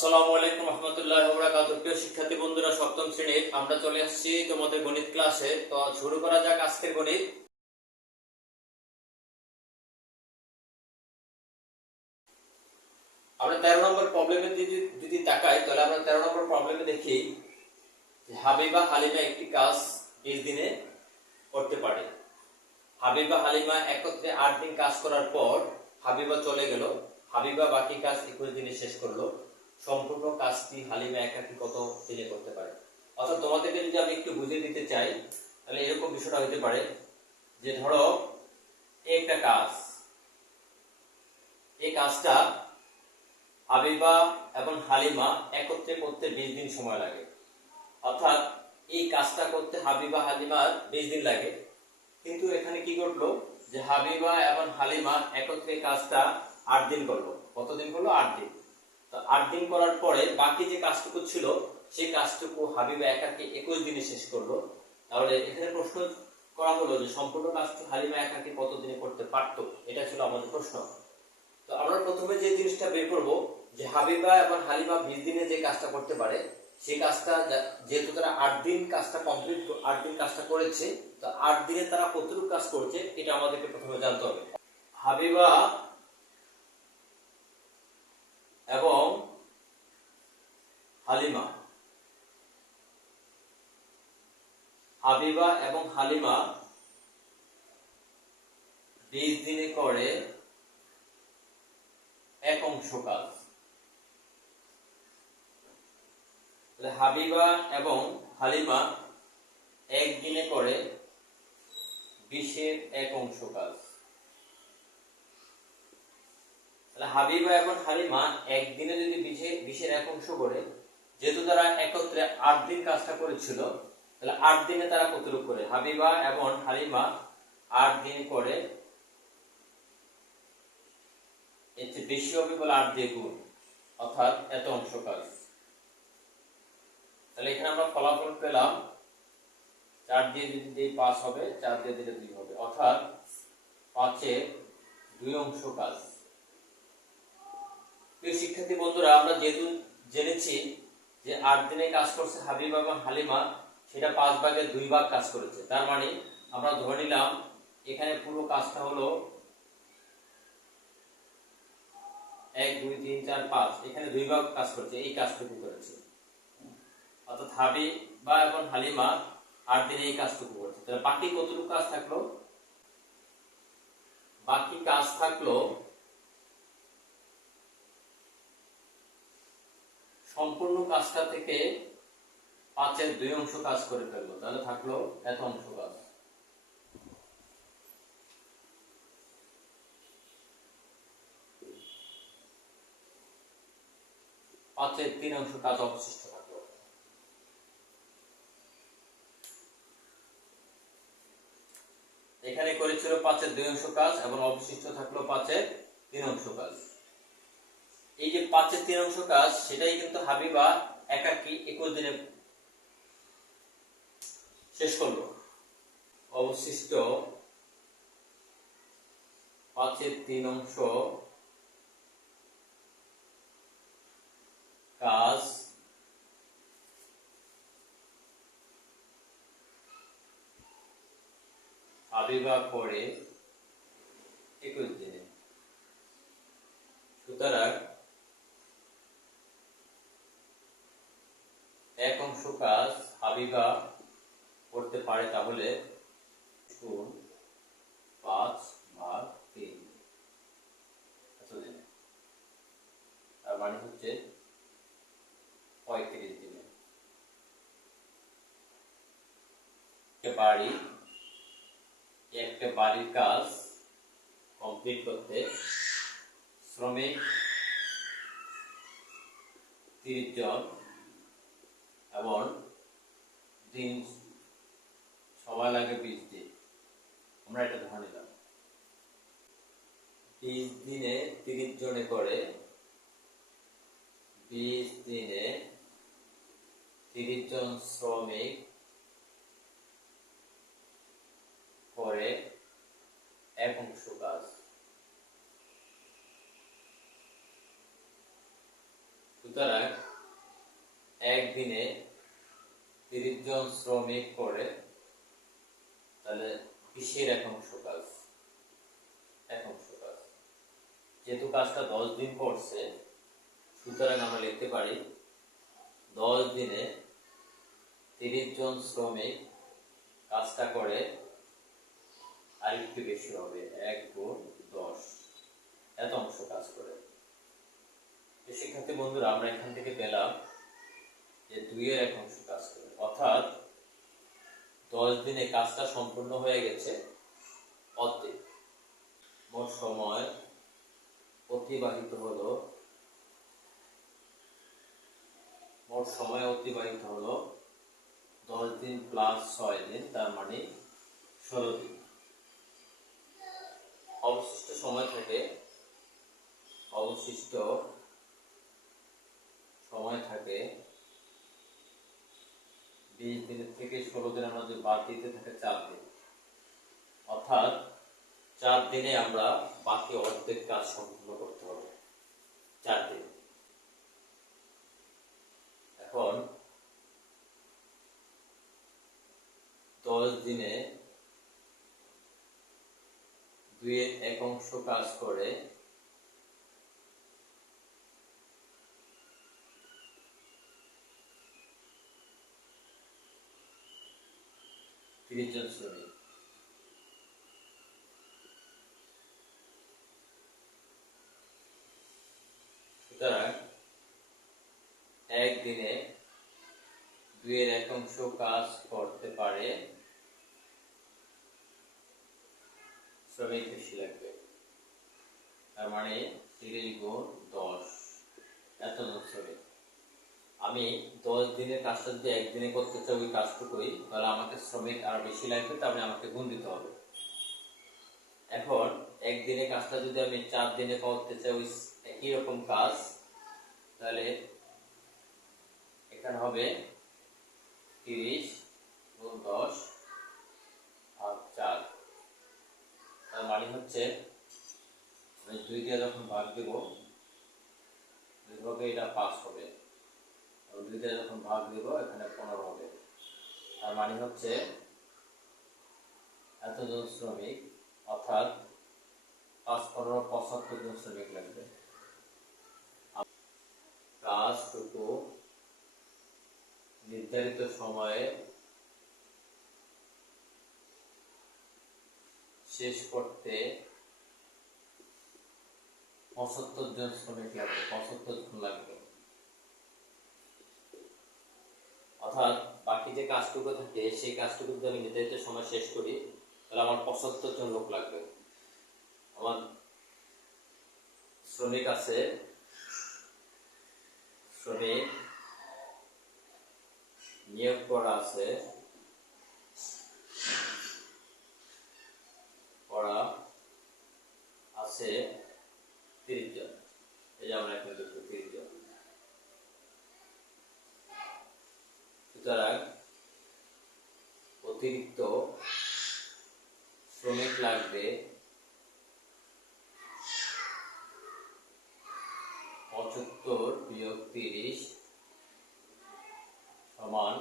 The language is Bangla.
আসসালামু আলাইকুম রহমতুল্লাহি ওয়া বারাকাতুহু। প্রিয় শিক্ষার্থী বন্ধুরা, সপ্তম শ্রেণীর আমরা চলে আসছি তোমাদের গণিত ক্লাসে। তো শুরু করা যাক আজকের গণিত। আমরা 13 নম্বর প্রবলেমে যদি তাকাই, তাহলে আমরা 13 নম্বর প্রবলেমে দেখি যে হাবিবা হালিমা একটি কাজ 20 দিনে করতে পারে। হাবিবা হালিমা একত্রে 8 দিন কাজ করার পর হাবিবা চলে গেল। হাবিবা বাকি কাজ 21 দিনে শেষ করলো। সম্পূর্ণ কাজটি হালিমা একাকী কত দিনে করতে পারে? অর্থাৎ তোমাদেরকে যদি আমি একটু বুঝিয়ে দিতে চাই, তাহলে এরকম বিষয়টা হতে পারে যে ধরো একটা কাজ, এই কাজটা হাবিবা এবং হালিমা একত্রে করতে 20 দিন সময় লাগে। অর্থাৎ এই কাজটা করতে হাবিবা হালিমার 20 দিন লাগে, কিন্তু এখানে কি ঘটলো যে হাবিবা এবং হালিমা একত্রে কাজটা 8 দিন করলো। কতদিন করলো? 8 দিন। তো 8 দিন করার পরে বাকি যে কাজটুকু ছিল সেই কাজটুকু হাবিবা একাকী 21 দিনে শেষ করলো। তাহলে এখানে প্রশ্ন করা হলো যে সম্পূর্ণ কাজটি হালিমা একাকী কত দিনে করতে পারতো, এটা ছিল আমাদের প্রশ্ন। তো আমরা প্রথমে যে জিনিসটা বের করবো যে হাবিবা এবং হালিমা 20 দিনে যে কাজটা করতে পারে, সেই কাজটা যেহেতু তারা 8 দিন কাজটা কমপ্লিট 8 দিন কাজটা করেছে, তো 8 দিনে তারা কতটুকু কাজ করছে এটা আমাদেরকে প্রথমে জানতে হবে। হাবিবা এবং হালিমা, হাবিবা এবং হালিমা 20 দিনে করে এক অংশ কাজ। হাবিবা এবং হালিমা একদিনে করে 20-এর এক অংশ কাজ। হাবিবা এবং হালিমা একদিনে যদি 20-এর এক অংশ করে, যেহেতু তারা একত্রে 8 দিন কাজটা করেছিল, তাহলে 8 দিনে তারা কতটুকু করে? হাবিবা এবং হালিমা 8 দিন করে, এর চেয়ে বেশি হবে বলে 8 দিয়ে গুণ, অর্থাৎ এত অংশ কাজ। তাহলে এখানে আমরা ফলাফল পেলাম 4 দিয়ে যদি দিই 5 হবে, 4 দিয়ে দিলে 2 হবে, অর্থাৎ 5-এর 2 অংশ কাজ। প্রিয় শিক্ষার্থী বন্ধুরা, আমরা যেহেতু জেনেছি যে 8 দিনে কাজ করছে হাবিবা এবং হালিমা, সেটা 5 ভাগের 2 ভাগ কাজ করেছে। তার মানে আমরা ধরে নিলাম এখানে পুরো কাজটা হলো 1 2 3 4 5, এখানে 2 ভাগ কাজ করছে, এই কাজটুকু করেছে। অর্থাৎ হাবিবা এবং হালিমা 8 দিনে এই কাজটুকু করেছে। তাহলে বাকি কতটুকু কাজ থাকলো? বাকি কাজ থাকলো সম্পূর্ণ কাজটা থেকে 5-এর 2 অংশ কাজ করে ফেললো, তাহলে থাকলো এত অংশ কাজ। পাঁচের 3 অংশ কাজ অবশিষ্ট থাকলো। এখানে করেছিল 5-এর 2 অংশ কাজ এবং অবশিষ্ট থাকলো 5-এর 3 অংশ কাজ। এই যে 5-এর 3 অংশ কাজ, সেটাই কিন্তু হাবিবা একাকী 21 দিনে শেষ করলো। অবশিষ্ট 5-এর 3 অংশ কাজ হাবিবা করে 21 দিনে। সুতরাং এক অংশ কাজ হাবিবা করতে পারে, তাহলে 5/3 এতদিনে, তার মানে হচ্ছে 35 দিনে। একটা বাড়ির কাজ কমপ্লিট করতে শ্রমিক 30 জন এবং দিন সময় লাগে 20 দিন। আমরা এটা ধরে নিলাম 20 দিনে 30 জনে করে, 20 দিনে 30 জন শ্রমিক করে এক অংশ কাজ। সুতরাং একদিনে 30 জন শ্রমিক করে, তাহলে 20-এর একাংশ কাজ। যেহেতু কাজটা 10 দিন করছে, সুতরাং আমরা লিখতে পারি 10 দিনে 30 জন শ্রমিক কাজটা করে, আর একটু বেশি হবে, 1 গুণ 10, এত অংশ কাজ করে। শিক্ষার্থী বন্ধুরা, আমরা এখান থেকে পেলাম যে 2-এর একাংশ কাজ করে, অর্থাৎ 10 দিনে কাজটা সম্পূর্ণ হয়ে গেছে অর্ধেক। মোট সময় অতিবাহিত হলো 10 দিন প্লাস 6 দিন, তার মানে 16 দিন। অবশিষ্ট সময় থাকে 20 দিনের থেকে 16 দিন আমরা যদি বাদ দিতে থাকে 4 দিন, অর্থাৎ 4 দিনে আমরা বাকি অর্ধেক কাজ সম্পূর্ণ করতে হবে, 4 দিন। এখন 10 দিনে 2-এর একাংশ কাজ করে, জন শ্রমিক। সুতরাং একদিনে 2-এর একাংশ কাজ করতে পারে, শ্রমিক বেশি লাগবে, তার মানে 30 গুণ 10, এতজন শ্রমিক। আমি 10 দিনের কাজটা যদি একদিনে করতে চাই ওই কাজটুকুই, তাহলে আমাকে শ্রমিক আরো বেশি লাগবে, তারপরে আমাকে গুণ দিতে হবে। এখন একদিনে কাজটা যদি আমি 4 দিনে করতে চাই ওই একই রকম কাজ, তাহলে এখানে হবে 30 গুণ 10 আর 4, তার মানে হচ্ছে আমি 2 দিয়ে যখন ভাগ দেব, 2 ভাগে এটা 5 হবে, 2 দিয়ে যখন ভাগ দেব এখানে 15 হবে, তার মানে হচ্ছে এতজন শ্রমিক, অর্থাৎ 5-15 75 জন শ্রমিক লাগবে। কাজটুকু নির্ধারিত সময়ে শেষ করতে 75 জন শ্রমিক লাগবে, 75 জন লাগবে। অর্থাৎ বাকি যে কাজটুকু থাকে সেই কাজটুকু যদি আমি নির্ধারিত সময় শেষ করি, তাহলে আমার 75 জন লোক লাগবে। আমার শ্রমিক আছে, শ্রমিক নিয়োগ করা আছে, আছে 30 জন। এই যে আমরা এখানে লিখব 30 জন। সুতরাং অতিরিক্ত শ্রমিক লাগবে 75 বিয়োগ 30 সমান